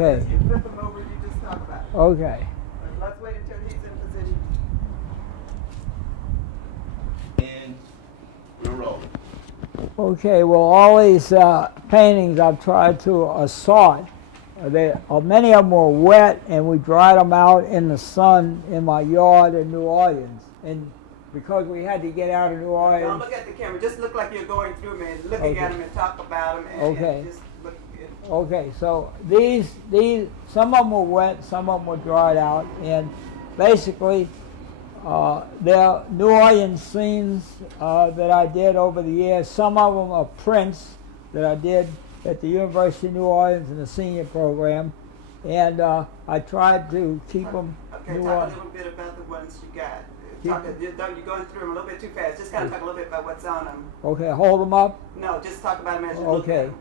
Okay. You flip them over, you just talk about it. Okay. Let's wait until he's in position. And we're rolling. Okay, well, all these paintings I've tried to assort. Many of them were wet, and we dried them out in the sun in my yard in New Orleans. And because we had to get out of New Orleans... Don't look at the camera. Just look like you're going through them and looking at them and talk about them. And, Okay. And just look at Okay, so these, some of them were wet, some of them were dried out, and basically they're New Orleans scenes that I did over the years. Some of them are prints that I did at the University of New Orleans in the senior program, and I tried to keep them. Okay, talk a little bit about the ones you got. You're going through them a little bit too fast. Just kind of talk a little bit about what's on them. Okay, hold them up. No, just talk about them as you look at them.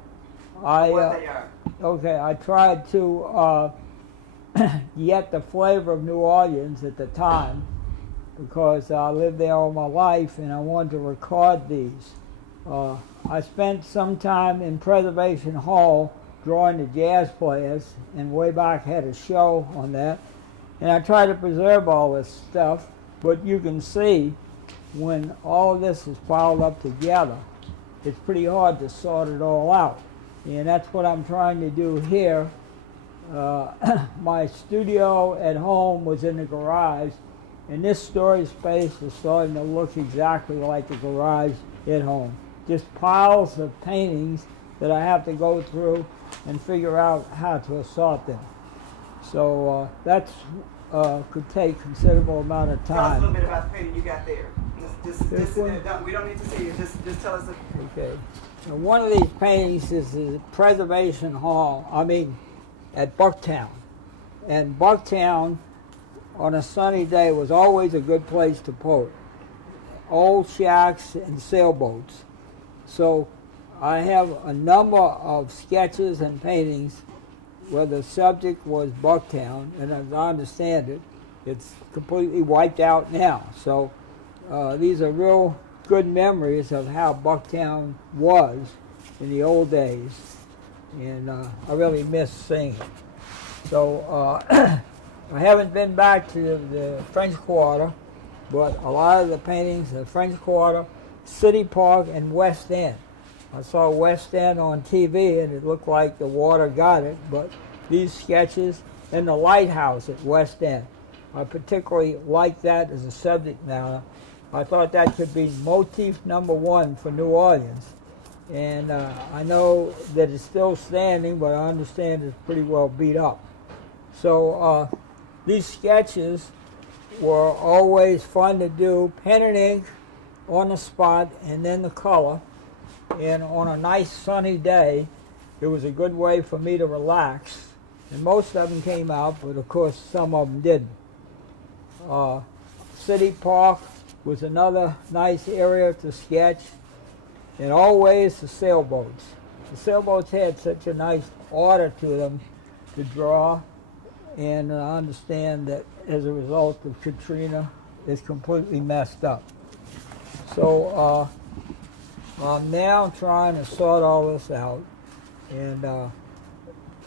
What they are. Okay, I tried to get the flavor of New Orleans at the time because I lived there all my life and I wanted to record these. I spent some time in Preservation Hall drawing the jazz players, and way back had a show on that. And I tried to preserve all this stuff, but you can see when all of this is piled up together, it's pretty hard to sort it all out. And that's what I'm trying to do here. My studio at home was in the garage, and this storage space is starting to look exactly like the garage at home. Just piles of paintings that I have to go through and figure out how to assort them. So that's could take a considerable amount of time. Tell us a little bit about the painting you got there. We don't need to see it. Just tell us. Okay. Now, one of these paintings is the Preservation Hall, at Bucktown. And Bucktown, on a sunny day, was always a good place to pose. Old shacks and sailboats. So I have a number of sketches and paintings where the subject was Bucktown, and as I understand it, it's completely wiped out now. So these are real good memories of how Bucktown was in the old days, and I really miss seeing it. So I haven't been back to the French Quarter, but a lot of the paintings, the French Quarter, City Park, and West End. I saw West End on TV, and it looked like the water got it, but these sketches, and the lighthouse at West End, I particularly like that as a subject matter. I thought that could be motif number one for New Orleans. And I know that it's still standing, but I understand it's pretty well beat up. So these sketches were always fun to do, pen and ink on the spot, and then the color. And on a nice sunny day, it was a good way for me to relax. And most of them came out, but of course some of them didn't. City Park was another nice area to sketch, and always the sailboats. The sailboats had such a nice order to them to draw, and I understand that as a result of Katrina, it's completely messed up. So I'm now trying to sort all this out, and I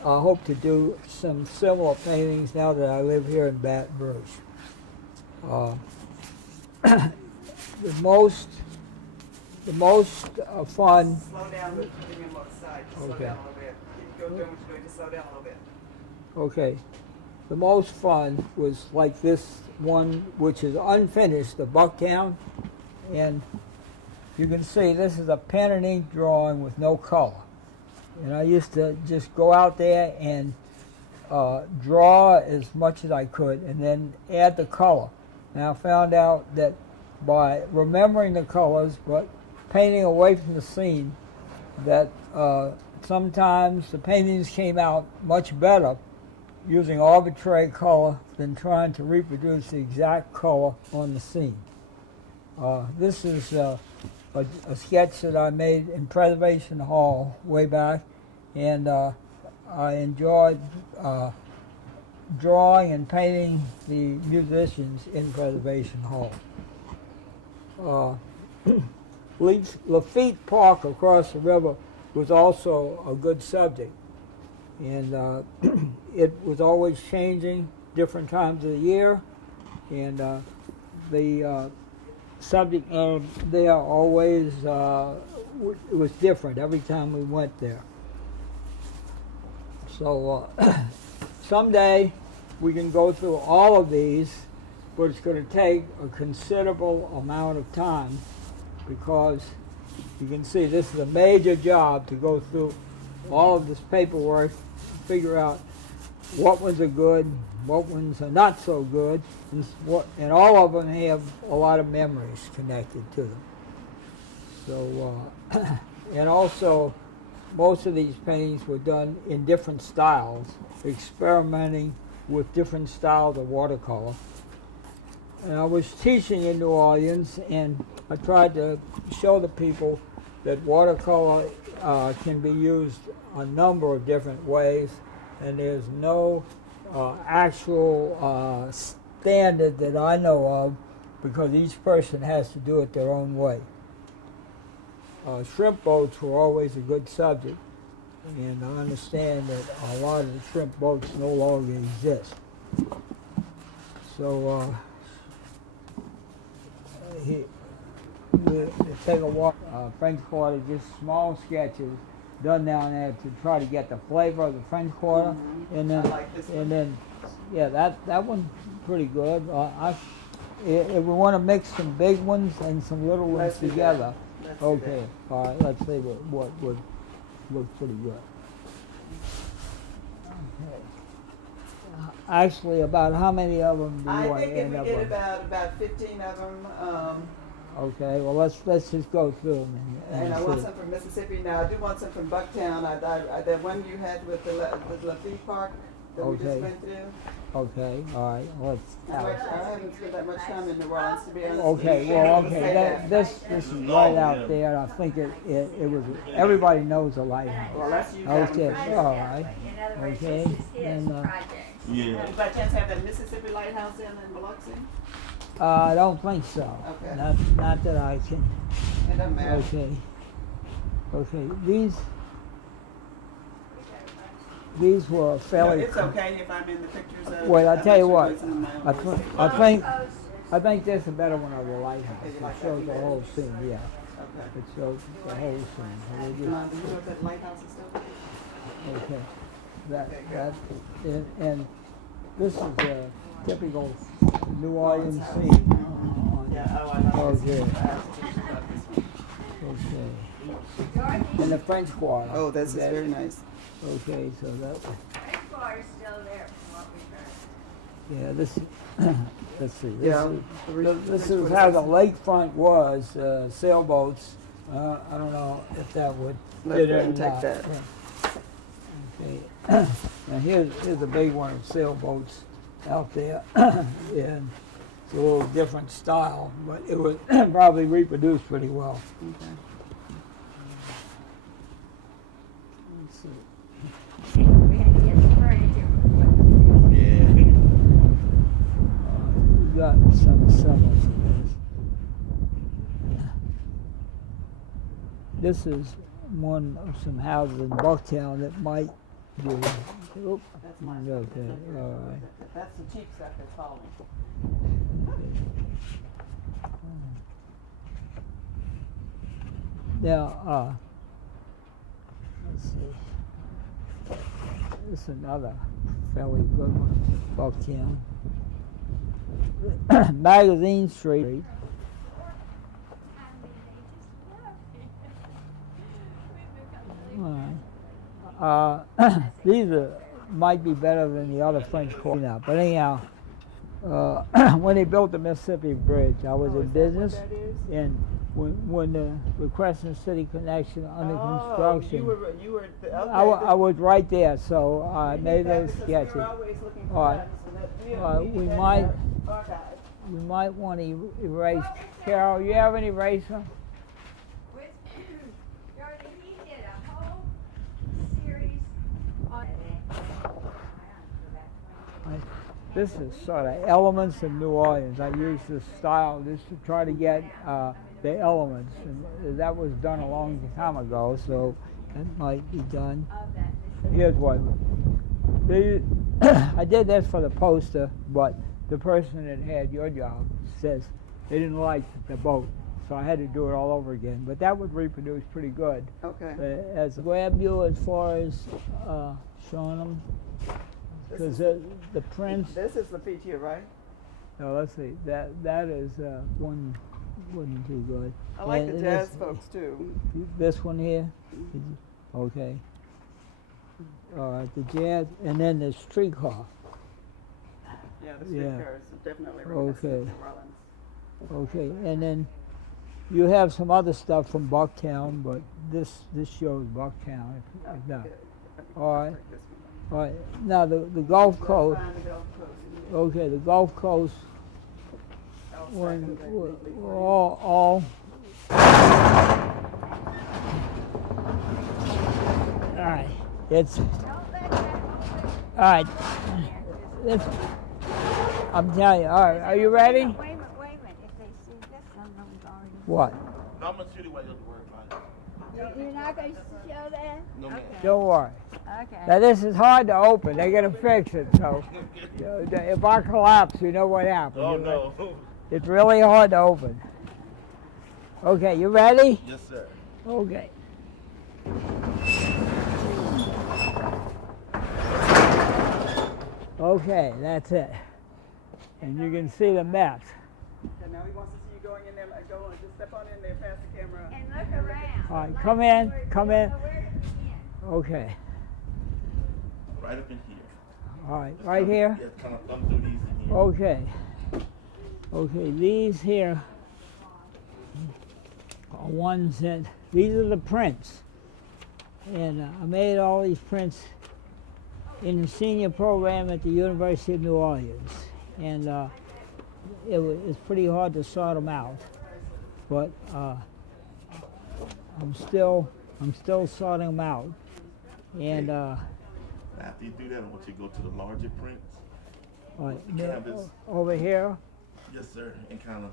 hope to do some similar paintings now that I live here in Baton Rouge. The most fun. Slow down. Give me a little side. Just slow down a little bit. Go doing what you're doing. Just slow down a little bit. Okay. The most fun was like this one, which is unfinished, the Bucktown, and you can see this is a pen and ink drawing with no color. And I used to just go out there and draw as much as I could and then add the color. And I found out that by remembering the colors but painting away from the scene, that sometimes the paintings came out much better using arbitrary color than trying to reproduce the exact color on the scene. This is a sketch that I made in Preservation Hall way back, and I enjoyed drawing and painting the musicians in Preservation Hall. Lafitte Park across the river was also a good subject, and it was always changing, different times of the year, and the subject there always it was different every time we went there. So someday we can go through all of these, but it's going to take a considerable amount of time, because you can see this is a major job to go through all of this paperwork, figure out what ones are good, what ones are not so good, and all of them have a lot of memories connected to them. So, and also, most of these paintings were done in different styles, experimenting with different styles of watercolor. And I was teaching in New Orleans, and I tried to show the people that watercolor can be used a number of different ways, and there's no actual standard that I know of, because each person has to do it their own way. Shrimp boats were always a good subject, and I understand that a lot of the shrimp boats no longer exist. So we take a walk, French Quarter, just small sketches done down there to try to get the flavor of the French Quarter, and then I like this one. and then yeah, that one's pretty good. If we want to mix some big ones and some little ones Let's do that. together, Let's do okay, that. all right, let's see what would look pretty good. Okay. Actually, about how many of them do you I want think to if end we up did with? about 15 of them, Okay, well let's just go through them and I see. want some from Mississippi. Now I do want some from Bucktown. That one you had with the Levy Park that we just Okay. went through. Okay, all right, I haven't spent that much time in New Orleans, to be honest. Okay, You well, can't okay, say that. this is right out there. I think it was, everybody knows the lighthouse. Well, let's use that one Okay, for sure. all right, In other words, okay, this is his and, project. Yeah. Did you by chance have that Mississippi Lighthouse in Biloxi? I don't think so. Okay. Not that I can, It doesn't matter. okay, these were No, fairly. it's okay if I'm in the pictures of Well, I I'm tell you not what, sure what's in my I own voice. think this is a better one of the lighthouse. Okay, you It like that shows one the better? whole scene, yeah. Okay. It shows the whole scene. So we Do you know what that lighthouse is still? Okay, that, Okay, good. and this is a typical New Orleans scene. Yeah, oh, I know. Okay. I have pictures of this one. Okay. And the French Quarter. Oh, this is Okay. very nice. Okay, so that, French Quarter's still there from what we heard. yeah, this, let's see. Yeah, This is how the lakefront was, sailboats. I don't know if that would Let's fit go in and or take not. that. Okay. Now here's a big one of sailboats out there, and it's a little different style, but it was probably reproduced pretty well. Okay. Let's see. We had to get the furniture for Yeah. We got some semblance of this. This is one of some houses in Bucktown that might do. Oop, That's mine. okay, all right. That's the cheap stuff that's falling. Now, let's see. This is another fairly good one, Bucktown. Magazine Street. All right. These might be better than the other French Quarter now, but anyhow, when they built the Mississippi Bridge, I was in business, and when the Crescent City connection under construction, You were okay. I was right there, so I made those sketches. We're always looking for All right. that. We might want to erase. Carol, you have an eraser? Dorothy, he did a whole series on This is sort of elements of New Orleans. I use this style just to try to get the elements. And that was done a long time ago, so that might be done. of that. Here's what I did this for the poster, but the person that had your job says they didn't like the boat, so I had to do it all over again. But that would reproduce pretty good. Okay. As grab you as far as showing them, because the prints. This is Lafitte here, right? No, let's see. That is one wasn't too good. I like And the jazz folks too. This one here. Okay. All right, the jazz, and then the streetcar. Yeah, the Yeah. streetcars are definitely reminiscent Okay. of New Orleans. Okay, and then you have some other stuff from Bucktown, but this shows Bucktown. If not. Good. All right. Like this one. All right. Now the Gulf Coast. Find the Gulf Coast. Okay, the Gulf Coast. I'll When second that neatly for you. all right. It's Don't let that open. all right. This, I'm telling you. All right, are you ready? Wait a minute. If they see this, I'm going. What? No, I'm gonna shoot it while you're worried about it. You're not going to show that? No, ma'am. Okay. Don't worry. Okay. Now this is hard to open. They're gonna fix it. So if I collapse, you know what happened. Oh, no. It's really hard to open. Okay, you ready? Yes, sir. Okay. Okay, that's it. And you can see the mess. Okay, now he wants to see you going in there. Like, go on, just step on in there past the camera. And look around. All right, Like come in, where- come you in. know where to begin. Okay. Right up in here. All right, right here. Yeah, kind of thumb through these in here. Okay. Okay, these here are ones that, these are the prints. And I made all these prints in the senior program at the University of New Orleans. And it's pretty hard to sort them out. But I'm still sorting them out. And After you do that, I want you to go to the larger prints. all right, Canvas. over here. Yes, sir. And kind of.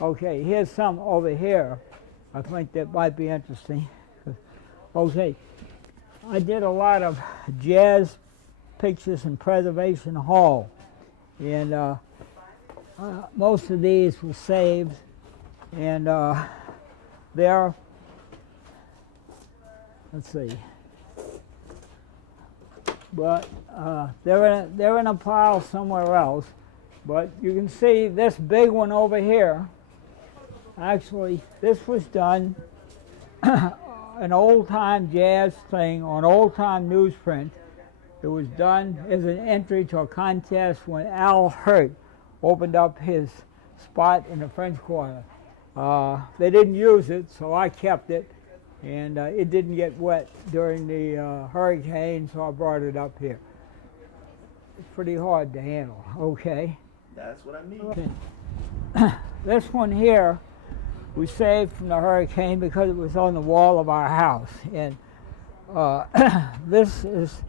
Okay, here's some over here. I think that might be interesting. Okay, I did a lot of jazz pictures in Preservation Hall, and most of these were saved, and they're, let's see, but they're in a pile somewhere else. But you can see this big one over here. Actually, this was done an old-time jazz thing on old-time newsprint. It was done as an entry to a contest when Al Hurt opened up his spot in the French Quarter. They didn't use it, so I kept it, and it didn't get wet during the hurricane, so I brought it up here. It's pretty hard to handle. Okay. That's what I need. Okay. This one here we saved from the hurricane because it was on the wall of our house. And this is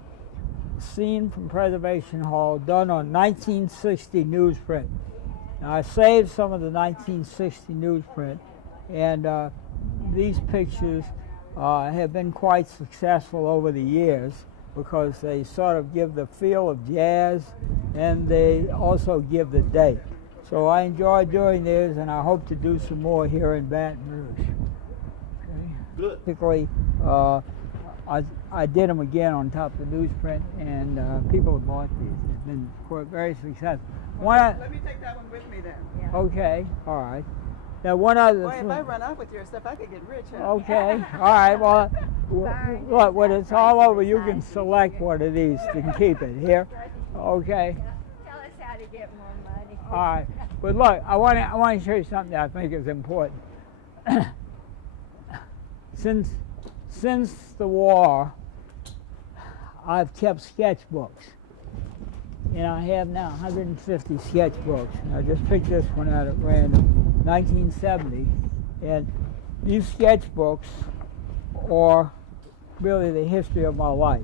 a scene from Preservation Hall done on 1960 newsprint. Now I saved some of the 1960 newsprint, and these pictures have been quite successful over the years because they sort of give the feel of jazz and they also give the date. So I enjoy doing this, and I hope to do some more here in Baton Rouge. Okay. Good. Particularly, I did them again on top of the newsprint, and people have bought these. They've been quite very successful. Let me take that one with me then. Yeah. Okay, all right. Now one other Boy, if thing. I run off with your stuff, I could get rich. Huh? Okay, all right. Well, Byron, look, when it's all over, you Byron. can select one of these and keep it here. Okay. Tell us how to get more money. All right, but look, I want to show you something that I think is important. Since the war, I've kept sketchbooks, and I have now 150 sketchbooks. And I just picked this one out at random, 1970, and these sketchbooks are really the history of my life,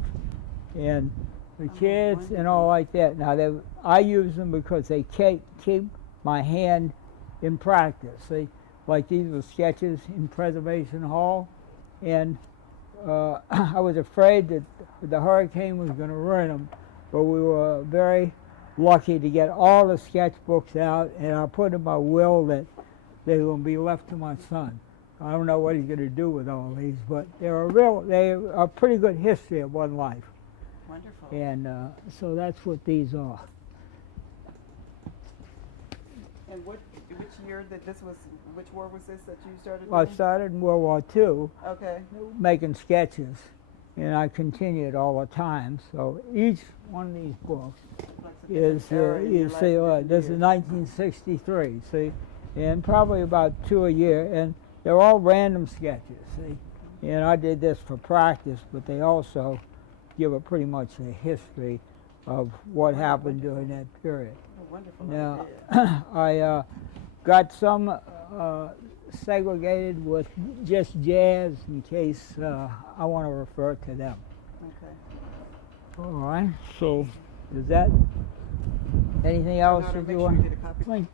and the kids and all like that. Now, I use them because they keep my hand in practice. See, like these were sketches in Preservation Hall, and I was afraid that the hurricane was going to ruin them, but we were very lucky to get all the sketchbooks out, and I put in my will that they will be left to my son. I don't know what he's going to do with all these, but they are a pretty good history of one life. Wonderful. And so that's what these are. And which year that this was? Which war was this that you started? Well, I doing? started in World War II Okay. making sketches, and I continued all the time. So each one of these books Like a different is, era in you your see, life, this is different 1963, see, and probably about 2 a year, and they're all random sketches, see. And I did this for practice, but they also give a pretty much a history of what happened during that period. years. Oh, wonderful. Now, idea. I got some segregated with just jazz in case I want to refer to them. Okay. All right, so is that anything else Bernardo, that make you sure want? get a copy. I think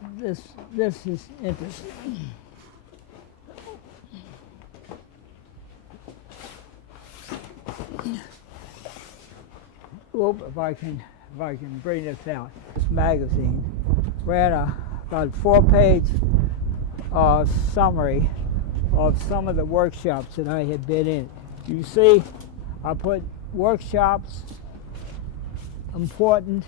this is interesting. Oop, if I can bring this out. This magazine ran about a 4-page summary of some of the workshops that I had been in. You see, I put workshops, important.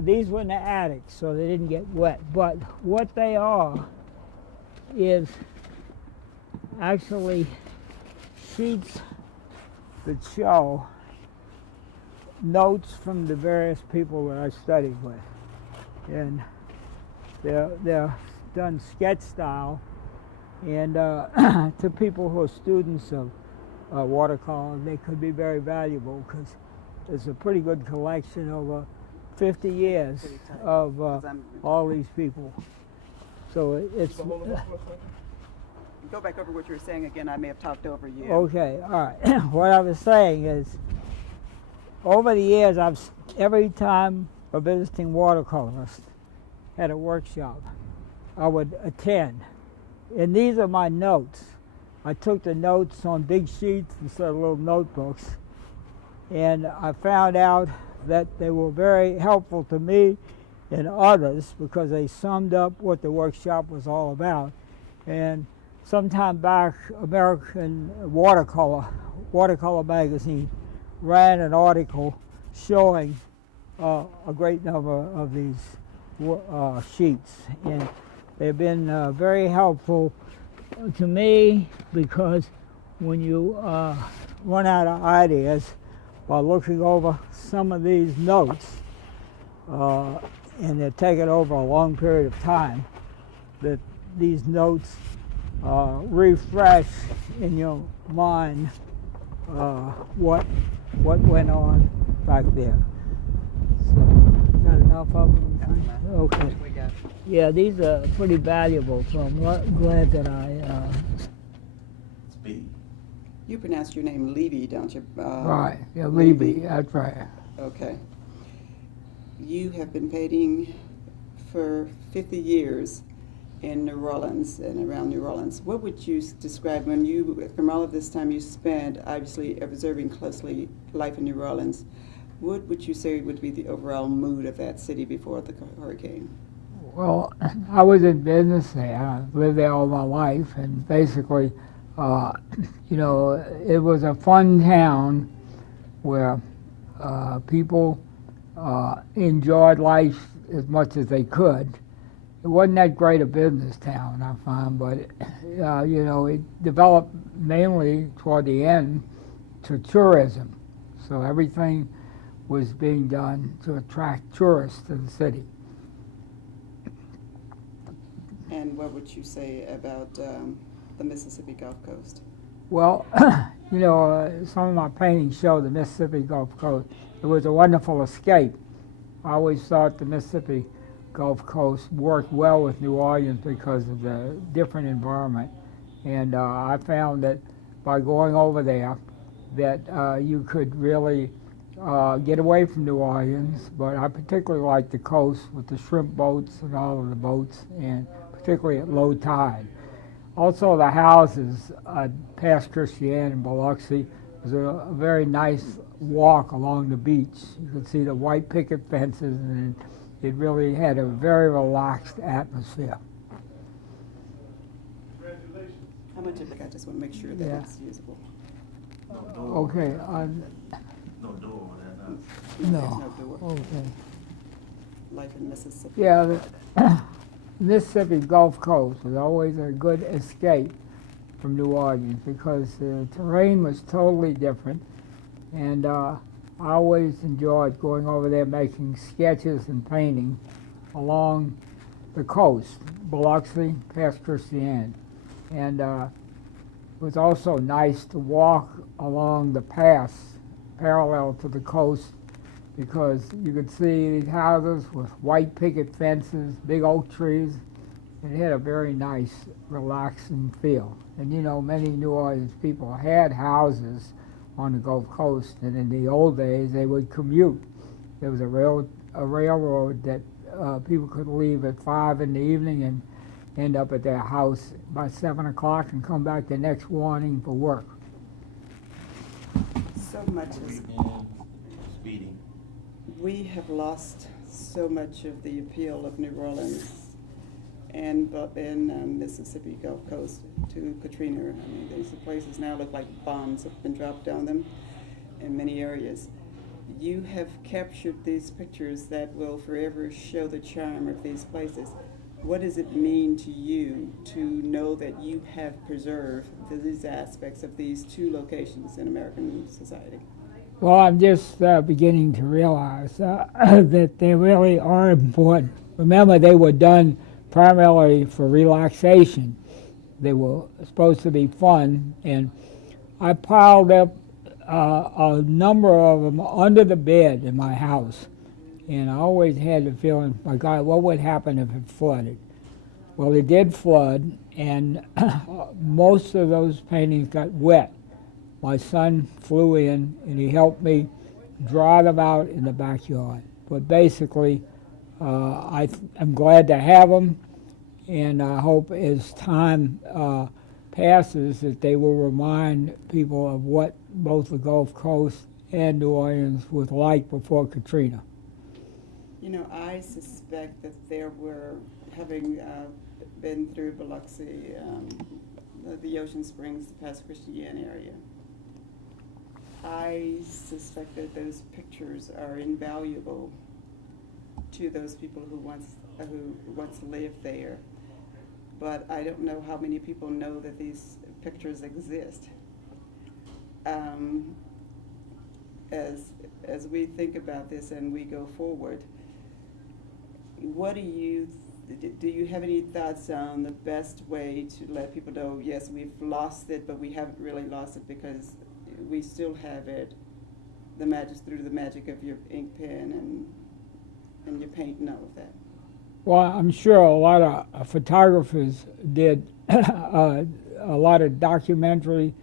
These were in the attic, so they didn't get wet. But what they are is actually sheets that show notes from the various people that I studied with. And they're done sketch style, and to people who are students of watercolor, they could be very valuable because it's a pretty good collection over 50 years Pretty tight, of 'cause I'm- all these people. So it's Go back over what you were saying again. I may have talked over you. okay. All right. What I was saying is, over the years, every time a visiting watercolorist had a workshop, I would attend. And these are my notes. I took the notes on big sheets instead of little notebooks. And I found out that they were very helpful to me and others because they summed up what the workshop was all about. And sometime back, American Watercolor magazine ran an article showing a great number of these sheets, and they've been very helpful to me because when you run out of ideas by looking over some of these notes, and they're taken over a long period of time, that these notes refresh in your mind what went on back there. So, is that enough of them? Okay. We got Yeah, these are pretty valuable, so I'm glad that I. It's big. You pronounce your name Levy, don't you? Right, yeah, Levy, that's right. Okay. You have been painting for 50 years in New Orleans and around New Orleans. What would you describe from all of this time you spent, obviously observing closely life in New Orleans, what would you say would be the overall mood of that city before the hurricane? Well, I was in business there. I lived there all my life, and basically, it was a fun town where people enjoyed life as much as they could. It wasn't that great a business town, I found, but it developed mainly toward the end to tourism. So everything was being done to attract tourists to the city. And what would you say about the Mississippi Gulf Coast? Well, some of my paintings show the Mississippi Gulf Coast. It was a wonderful escape. I always thought the Mississippi Gulf Coast worked well with New Orleans because of the different environment. And I found that by going over there, that you could really get away from New Orleans. But I particularly like the coast with the shrimp boats and all of the boats, and particularly at low tide. Also, the houses past Christian and Biloxi was a very nice walk along the beach. You could see the white picket fences, and it really had a very relaxed atmosphere. How much of it? I just want to make sure that Yeah. it's usable. Okay, No door on that house. There's no, no door. okay. Life in Mississippi. Yeah, the Mississippi Gulf Coast was always a good escape from New Orleans because the terrain was totally different, and I always enjoyed going over there making sketches and painting along the coast, Biloxi, past Christiane. And it was also nice to walk along the paths parallel to the coast because you could see these houses with white picket fences, big oak trees. It had a very nice, relaxing feel. And you know, many New Orleans people had houses on the Gulf Coast, and in the old days they would commute. There was a railroad that people could leave at 5 in the evening and end up at their house by 7 o'clock and come back the next morning for work. So much is, Speeding. we have lost so much of the appeal of New Orleans and Mississippi Gulf Coast to Katrina. I mean, these places now look like bombs have been dropped on them in many areas. You have captured these pictures that will forever show the charm of these places. What does it mean to you to know that you have preserved these aspects of these two locations in American society? Well, I'm just beginning to realize that they really are important. Remember, they were done primarily for relaxation. They were supposed to be fun, and I piled up a number of them under the bed in my house. And I always had the feeling, my God, what would happen if it flooded? Well, it did flood, and most of those paintings got wet. My son flew in, and he helped me dry them out in the backyard. But basically, I'm glad to have them, and I hope as time passes that they will remind people of what both the Gulf Coast and New Orleans was like before Katrina. You know, I suspect that there were, having been through Biloxi, the Ocean Springs, the past Christiane area, I suspect that those pictures are invaluable to those people who once lived there. But I don't know how many people know that these pictures exist. As we think about this and we go forward, what do you have any thoughts on the best way to let people know, yes, we've lost it, but we haven't really lost it because we still have it, through the magic of your ink pen and your paint and all of that? Well, I'm sure a lot of photographers did a lot of documentary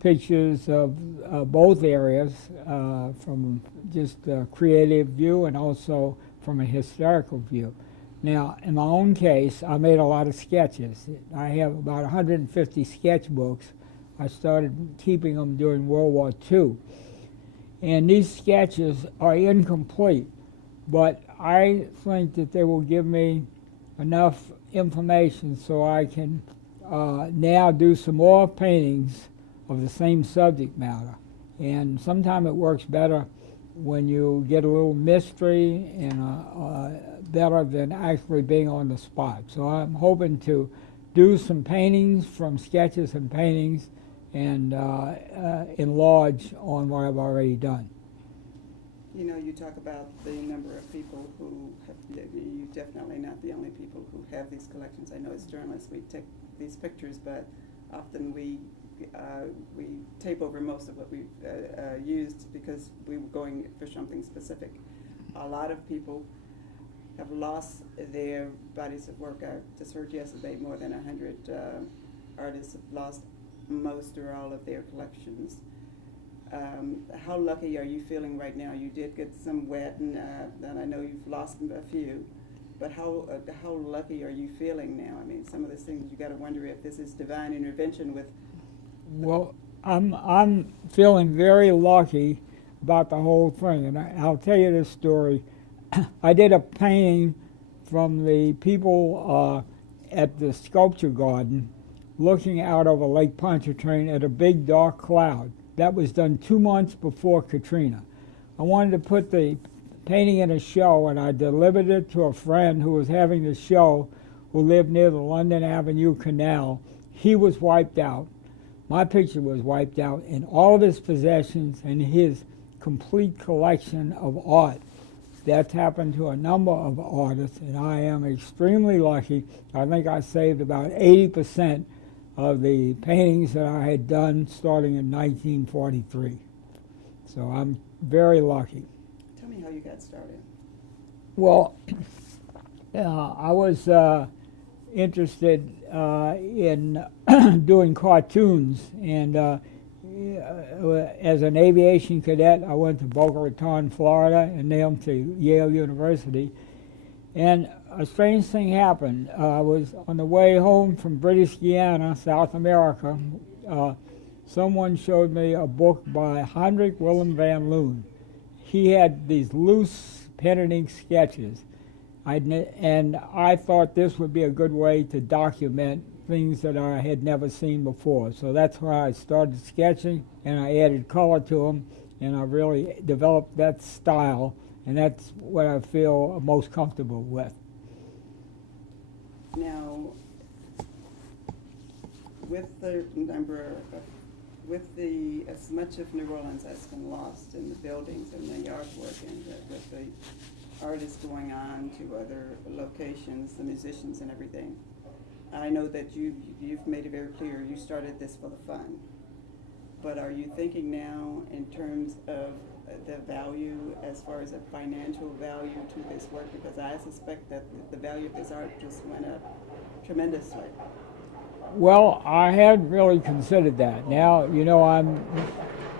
pictures of both areas from just a creative view and also from a historical view. Now, in my own case, I made a lot of sketches. I have about 150 sketchbooks. I started keeping them during World War II. And these sketches are incomplete, but I think that they will give me enough information so I can now do some more paintings of the same subject matter. And sometimes it works better when you get a little mystery and better than actually being on the spot. So I'm hoping to do some paintings from sketches and paintings and enlarge on what I've already done. You know, you talk about the number of people who have, you're definitely not the only people who have these collections. I know as journalists we take these pictures, but often we tape over most of what we used because we were going for something specific. A lot of people have lost their bodies of work. I just heard yesterday more than 100 artists have lost most or all of their collections. How lucky are you feeling right now? You did get some wet, and I know you've lost a few, but how lucky are you feeling now? I mean, some of these things you got to wonder if this is divine intervention with. Well, I'm feeling very lucky about the whole thing, and I'll tell you this story. I did a painting from the people at the sculpture garden looking out over Lake Pontchartrain at a big dark cloud. That was done 2 months before Katrina. I wanted to put the painting in a show, and I delivered it to a friend who was having the show who lived near the London Avenue Canal. He was wiped out. My picture was wiped out, and all of his possessions and his complete collection of art. That's happened to a number of artists, and I am extremely lucky. I think I saved about 80% of the paintings that I had done starting in 1943. So I'm very lucky. Tell me how you got started. Well, I was interested in doing cartoons, and as an aviation cadet, I went to Boca Raton, Florida, and then to Yale University. And a strange thing happened. I was on the way home from British Guiana, South America. Someone showed me a book by Hendrik Willem van Loon. He had these loose pen and ink sketches. And I thought this would be a good way to document things that I had never seen before. So that's why I started sketching, and I added color to them, and I really developed that style, and that's what I feel most comfortable with. Now, with the as much of New Orleans has been lost in the buildings and the artwork, and with the artists going on to other locations, the musicians and everything, I know that you've made it very clear you started this for the fun. But are you thinking now in terms of the value as far as a financial value to this work? Because I suspect that the value of this art just went up tremendously. Well, I hadn't really considered that. Now, you know, I'm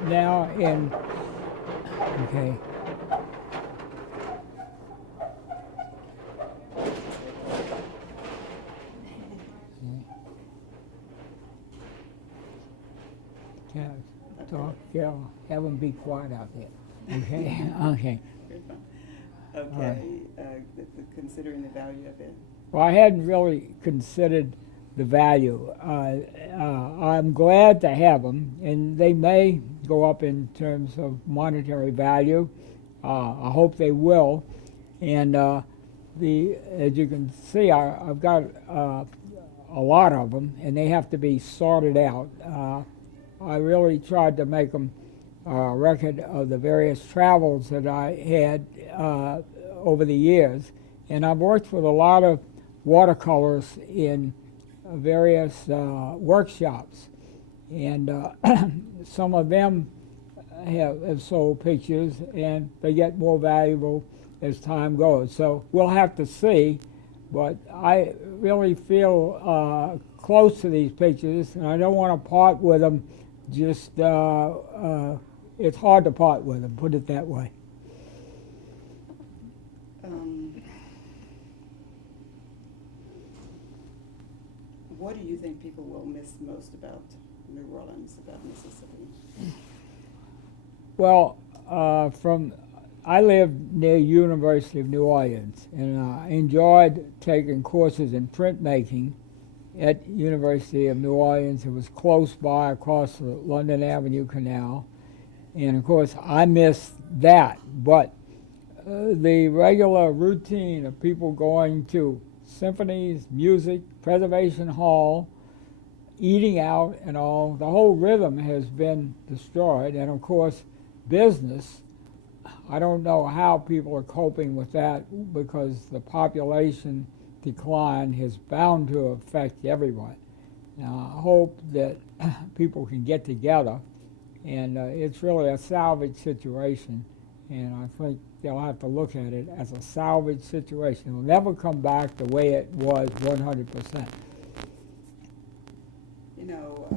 now in, okay. Talk, yeah, have them be quiet out there. Okay, okay. Okay, considering the value of it. Well, I hadn't really considered the value. I'm glad to have them, and they may go up in terms of monetary value. I hope they will. And as you can see, I've got a lot of them, and they have to be sorted out. I really tried to make them a record of the various travels that I had over the years. And I've worked with a lot of watercolors in various workshops. And some of them have sold pictures, and they get more valuable as time goes. So we'll have to see, but I really feel close to these pictures, and I don't want to part with them. Just, it's hard to part with them, put it that way. What do you think people will miss most about New Orleans, about Mississippi? Well, I lived near University of New Orleans, and I enjoyed taking courses in printmaking at University of New Orleans. It was close by, across the London Avenue Canal, and of course I missed that. But the regular routine of people going to symphonies, music, Preservation Hall, eating out and all, the whole rhythm has been destroyed. And of course, business, I don't know how people are coping with that, because the population decline is bound to affect everyone. Now, I hope that people can get together, and it's really a salvage situation, and I think they'll have to look at it as a salvage situation. It'll never come back the way it was 100%. You know,